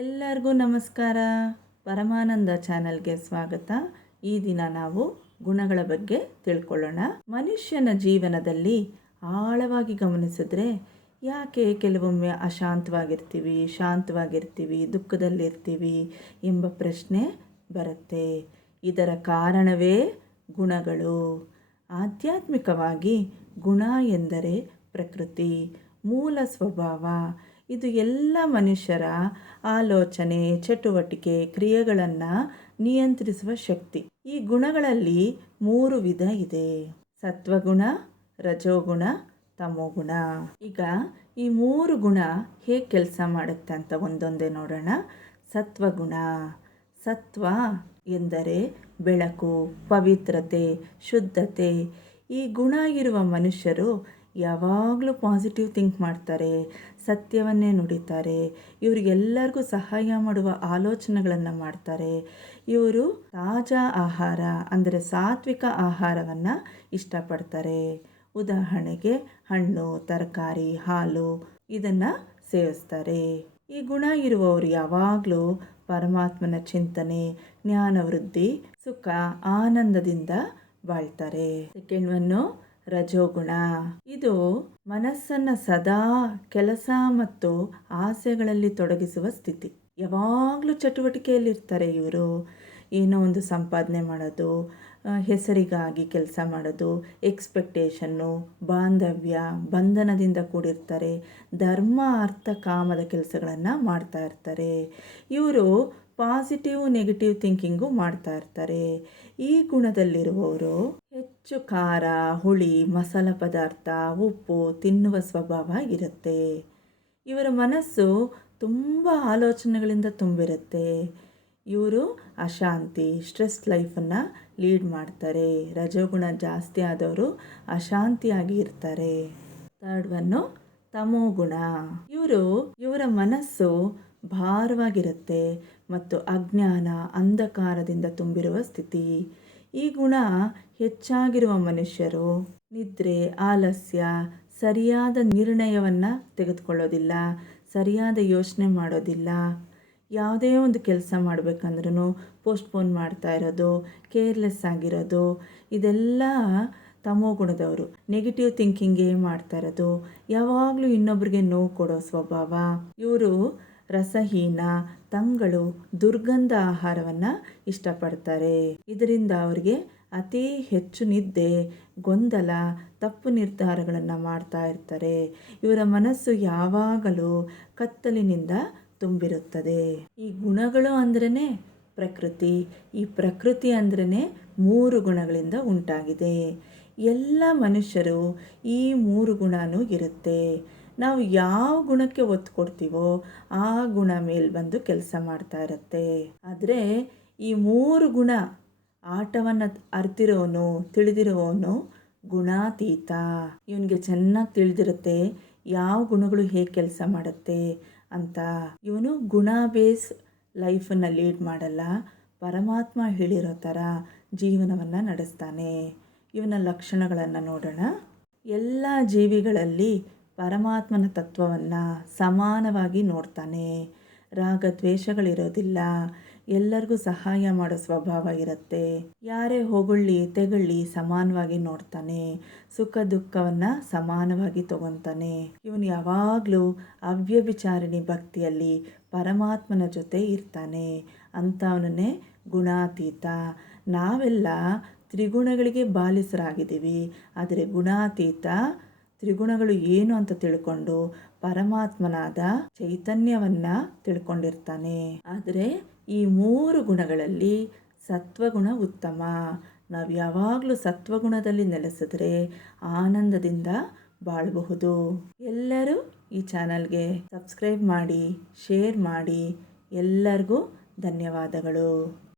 ಎಲ್ಲರಿಗೂ ನಮಸ್ಕಾರ. ಪರಮಾನಂದ ಚಾನಲ್ಗೆ ಸ್ವಾಗತ. ಈ ದಿನ ನಾವು ಗುಣಗಳ ಬಗ್ಗೆ ತಿಳ್ಕೊಳ್ಳೋಣ. ಮನುಷ್ಯನ ಜೀವನದಲ್ಲಿ ಆಳವಾಗಿ ಗಮನಿಸಿದ್ರೆ ಯಾಕೆ ಕೆಲವೊಮ್ಮೆ ಅಶಾಂತವಾಗಿರ್ತೀವಿ, ಶಾಂತವಾಗಿರ್ತೀವಿ, ದುಃಖದಲ್ಲಿರ್ತೀವಿ ಎಂಬ ಪ್ರಶ್ನೆ ಬರುತ್ತೆ. ಇದರ ಕಾರಣವೇ ಗುಣಗಳು. ಆಧ್ಯಾತ್ಮಿಕವಾಗಿ ಗುಣ ಎಂದರೆ ಪ್ರಕೃತಿ, ಮೂಲ ಸ್ವಭಾವ. ಇದು ಎಲ್ಲ ಮನುಷ್ಯರ ಆಲೋಚನೆ, ಚಟುವಟಿಕೆ, ಕ್ರಿಯೆಗಳನ್ನು ನಿಯಂತ್ರಿಸುವ ಶಕ್ತಿ. ಈ ಗುಣಗಳಲ್ಲಿ 3 ವಿಧ ಇದೆ: ಸತ್ವಗುಣ, ರಜೋಗುಣ, ತಮೋಗುಣ. ಈಗ ಈ 3 ಗುಣ ಹೇಗೆ ಕೆಲಸ ಮಾಡುತ್ತೆ ಅಂತ ಒಂದೊಂದೇ ನೋಡೋಣ. ಸತ್ವಗುಣ. ಸತ್ವ ಎಂದರೆ ಬೆಳಕು, ಪವಿತ್ರತೆ, ಶುದ್ಧತೆ. ಈ ಗುಣ ಇರುವ ಮನುಷ್ಯರು ಯಾವಾಗಲೂ ಪಾಸಿಟಿವ್ ಥಿಂಕ್ ಮಾಡ್ತಾರೆ, ಸತ್ಯವನ್ನೇ ನುಡಿತಾರೆ, ಇವರಿಗೆಲ್ಲರಿಗೂ ಸಹಾಯ ಮಾಡುವ ಆಲೋಚನೆಗಳನ್ನು ಮಾಡ್ತಾರೆ. ಇವರು ತಾಜಾ ಆಹಾರ ಅಂದರೆ ಸಾತ್ವಿಕ ಆಹಾರವನ್ನು ಇಷ್ಟಪಡ್ತಾರೆ. ಉದಾಹರಣೆಗೆ ಹಣ್ಣು, ತರಕಾರಿ, ಹಾಲು ಇದನ್ನು ಸೇವಿಸ್ತಾರೆ. ಈ ಗುಣ ಇರುವವರು ಯಾವಾಗಲೂ ಪರಮಾತ್ಮನ ಚಿಂತನೆ, ಜ್ಞಾನವೃದ್ಧಿ, ಸುಖ, ಆನಂದದಿಂದ ಬಾಳ್ತಾರೆ. ಸೆಕೆಂಡ್ ಒನ್ನು ರಜೋಗುಣ. ಇದು ಮನಸ್ಸನ್ನು ಸದಾ ಕೆಲಸ ಮತ್ತು ಆಸೆಗಳಲ್ಲಿ ತೊಡಗಿಸುವ ಸ್ಥಿತಿ. ಯಾವಾಗಲೂ ಚಟುವಟಿಕೆಯಲ್ಲಿರ್ತಾರೆ ಇವರು. ಏನೋ ಒಂದು ಸಂಪಾದನೆ ಮಾಡೋದು, ಹೆಸರಿಗಾಗಿ ಕೆಲಸ ಮಾಡೋದು, ಎಕ್ಸ್ಪೆಕ್ಟೇಷನ್ನು, ಬಾಂಧವ್ಯ, ಬಂಧನದಿಂದ ಕೂಡಿರ್ತಾರೆ. ಧರ್ಮ, ಅರ್ಥ, ಕಾಮದ ಕೆಲಸಗಳನ್ನು ಮಾಡ್ತಾ ಇರ್ತಾರೆ. ಇವರು ಪಾಸಿಟಿವ್, ನೆಗೆಟಿವ್ ಥಿಂಕಿಂಗು ಮಾಡ್ತಾ ಇರ್ತಾರೆ. ಈ ಗುಣದಲ್ಲಿರುವವರು ಹೆಚ್ಚು ಖಾರ, ಹುಳಿ, ಮಸಾಲ ಪದಾರ್ಥ, ಉಪ್ಪು ತಿನ್ನುವ ಸ್ವಭಾವ ಇರುತ್ತೆ. ಇವರ ಮನಸ್ಸು ತುಂಬ ಆಲೋಚನೆಗಳಿಂದ ತುಂಬಿರುತ್ತೆ. ಇವರು ಅಶಾಂತಿ, ಸ್ಟ್ರೆಸ್ ಲೈಫನ್ನು ಲೀಡ್ ಮಾಡ್ತಾರೆ. ರಜೋಗುಣ ಜಾಸ್ತಿ ಆದವರು ಅಶಾಂತಿಯಾಗಿ ಇರ್ತಾರೆ. ಥರ್ಡ್ ಒನ್ನು ತಮೋಗುಣ. ಇವರ ಮನಸ್ಸು ಭಾರವಾಗಿರುತ್ತೆ ಮತ್ತು ಅಜ್ಞಾನ, ಅಂಧಕಾರದಿಂದ ತುಂಬಿರುವ ಸ್ಥಿತಿ. ಈ ಗುಣ ಹೆಚ್ಚಾಗಿರುವ ಮನುಷ್ಯರು ನಿದ್ರೆ, ಆಲಸ್ಯ, ಸರಿಯಾದ ನಿರ್ಣಯವನ್ನು ತೆಗೆದುಕೊಳ್ಳೋದಿಲ್ಲ, ಸರಿಯಾದ ಯೋಚನೆ ಮಾಡೋದಿಲ್ಲ. ಯಾವುದೇ ಒಂದು ಕೆಲಸ ಮಾಡಬೇಕಂದ್ರೂ ಪೋಸ್ಟ್ಪೋನ್ ಮಾಡ್ತಾ ಇರೋದು, ಕೇರ್ಲೆಸ್ ಆಗಿರೋದು, ಇದೆಲ್ಲ ತಮೋಗುಣದವರು. ನೆಗೆಟಿವ್ ಥಿಂಕಿಂಗೇ ಮಾಡ್ತಾ ಇರೋದು, ಯಾವಾಗಲೂ ಇನ್ನೊಬ್ರಿಗೆ ನೋವು ಕೊಡೋ ಸ್ವಭಾವ. ಇವರು ರಸಹೀನ, ತಂಗಳು, ದುರ್ಗಂಧ ಆಹಾರವನ್ನು ಇಷ್ಟಪಡ್ತಾರೆ. ಇದರಿಂದ ಅವರಿಗೆ ಅತಿ ಹೆಚ್ಚು ನಿದ್ದೆ, ಗೊಂದಲ, ತಪ್ಪು ನಿರ್ಧಾರಗಳನ್ನು ಮಾಡ್ತಾ ಇರ್ತಾರೆ. ಇವರ ಮನಸ್ಸು ಯಾವಾಗಲೂ ಕತ್ತಲಿನಿಂದ ತುಂಬಿರುತ್ತದೆ. ಈ ಗುಣಗಳು ಅಂದ್ರೇ ಪ್ರಕೃತಿ. ಈ ಪ್ರಕೃತಿ ಅಂದ್ರೇ 3 ಗುಣಗಳಿಂದ ಉಂಟಾಗಿದೆ. ಎಲ್ಲ ಮನುಷ್ಯರು ಈ 3 ಗುಣನೂ ಇರುತ್ತೆ. ನಾವು ಯಾವ ಗುಣಕ್ಕೆ ಒತ್ತು ಕೊಡ್ತೀವೋ ಆ ಗುಣ ಮೇಲೆ ಬಂದು ಕೆಲಸ ಮಾಡ್ತಾ ಇರುತ್ತೆ. ಆದರೆ ಈ 3 ಗುಣ ಆಟವನ್ನು ಅರ್ತಿರೋನು, ತಿಳಿದಿರೋನು ಗುಣಾತೀತ. ಇವನಿಗೆ ಚೆನ್ನಾಗಿ ತಿಳಿದಿರುತ್ತೆ ಯಾವ ಗುಣಗಳು ಹೇಗೆ ಕೆಲಸ ಮಾಡುತ್ತೆ ಅಂತ. ಇವನು ಗುಣ ಬೇಸ್ ಲೈಫನ್ನು ಲೀಡ್ ಮಾಡಲ್ಲ, ಪರಮಾತ್ಮ ಹೇಳಿರೋ ಥರ ಜೀವನವನ್ನು ನಡೆಸ್ತಾನೆ. ಇವನ ಲಕ್ಷಣಗಳನ್ನು ನೋಡೋಣ. ಎಲ್ಲ ಜೀವಿಗಳಲ್ಲಿ ಪರಮಾತ್ಮನ ತತ್ವವನ್ನು ಸಮಾನವಾಗಿ ನೋಡ್ತಾನೆ. ರಾಗದ್ವೇಷಗಳಿರೋದಿಲ್ಲ, ಎಲ್ಲರಿಗೂ ಸಹಾಯ ಮಾಡೋ ಸ್ವಭಾವ ಇರುತ್ತೆ. ಯಾರೇ ಹೊಗಳಿ ತೆಗಳಿ ಸಮಾನವಾಗಿ ನೋಡ್ತಾನೆ. ಸುಖ ದುಃಖವನ್ನು ಸಮಾನವಾಗಿ ತಗೊತಾನೆ. ಇವನು ಯಾವಾಗಲೂ ಅವ್ಯಭಿಚಾರಿಣಿ ಭಕ್ತಿಯಲ್ಲಿ ಪರಮಾತ್ಮನ ಜೊತೆ ಇರ್ತಾನೆ. ಅಂಥವನೇ ಗುಣಾತೀತ. ನಾವೆಲ್ಲ ತ್ರಿಗುಣಗಳಿಗೆ ಬಾಲಿಸರಾಗಿದ್ದೀವಿ. ಆದರೆ ಗುಣಾತೀತ ತ್ರಿಗುಣಗಳು ಏನು ಅಂತ ತಿಳ್ಕೊಂಡು ಪರಮಾತ್ಮನಾದ ಚೈತನ್ಯವನ್ನು ತಿಳ್ಕೊಂಡಿರ್ತಾನೆ. ಆದರೆ ಈ 3 ಗುಣಗಳಲ್ಲಿ ಸತ್ವಗುಣ ಉತ್ತಮ. ನಾವು ಯಾವಾಗಲೂ ಸತ್ವಗುಣದಲ್ಲಿ ನೆಲೆಸಿದ್ರೆ ಆನಂದದಿಂದ ಬಾಳಬಹುದು. ಎಲ್ಲರೂ ಈ ಚಾನಲ್ಗೆ ಸಬ್ಸ್ಕ್ರೈಬ್ ಮಾಡಿ, ಶೇರ್ ಮಾಡಿ. ಎಲ್ಲರಿಗೂ ಧನ್ಯವಾದಗಳು.